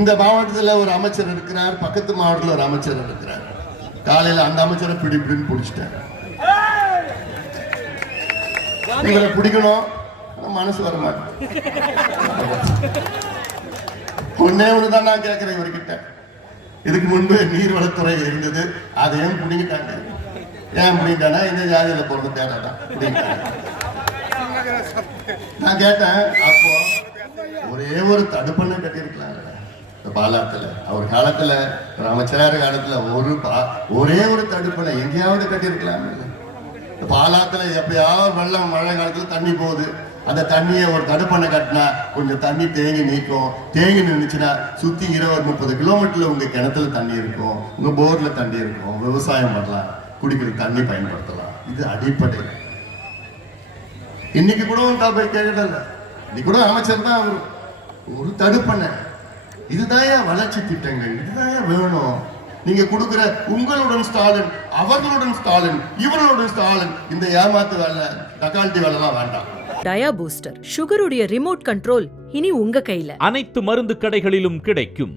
இந்த மாவட்டத்தில் ஒரு அமைச்சர் இருக்கிறார், பக்கத்து மாவட்டத்தில் ஒரு அமைச்சர் இருக்கிறார். காலையில் அந்த அமைச்சரை பிடிப்பிடின்னு பிடிச்சிட்டாங்க. இவரை பிடிக்கணும், மனசு வர மாட்டேன். ஒன்னே ஒண்ணுதான் நான் கேட்கிறேன் இவர்கிட்ட. இதுக்கு முன்பு நீர்வளத்துறை இருந்தது, அதை ஏன் பிடிங்கிட்டாங்க? ஏன் பிடிங்கிட்டானா இந்த ஜாதியில பிறந்த தேடாதான் பிடிங்கிட்டாங்க. நான் கேட்டேன், அப்போ ஒரே ஒரு தடுப்பணை கட்டியிருக்கலாம் பாலாத்துல. அவர் காலத்துல ஒரு அமைச்சராக காலத்துல ஒரே ஒரு தடுப்பணை எங்கேயாவது கட்டியிருக்கலாம். பாலாத்துல எப்பயாவது வெள்ளம் மழை காலத்துல தண்ணி போகுது, அந்த தண்ணியை ஒரு தடுப்பணை கட்டினா கொஞ்சம் தண்ணி தேங்கி நிற்கும். தேங்கி நின்றுச்சுன்னா சுத்தி 20-30 கிலோமீட்டர்ல உங்க கிணத்துல தண்ணி இருக்கும், உங்க போர்ல தண்ணி இருக்கும், விவசாயம் பண்ணலாம், குடிக்கிற தண்ணி பயன்படுத்தலாம். இது அடிப்படை. இன்னைக்கு கூட போய் கேட்கல, இன்னைக்கு கூட அமைச்சர் தான் ஒரு தடுப்பணை. இதுதான் வளர்ச்சி திட்டங்கள், இதுதான் வேணும். நீங்க கொடுக்கிற உங்களுடன் ஸ்டாலின், அவர்களுடன் ஸ்டாலின், இவர்களுடன் ஸ்டாலின், இந்த ஏமாத்து வேலை, டக்கால்ட்டி வேலை எல்லாம் வேண்டாம். டயா பூஸ்டர் சுகருடைய ரிமோட் கண்ட்ரோல் இனி உங்க கையில. அனைத்து மருந்து கடைகளிலும் கிடைக்கும்.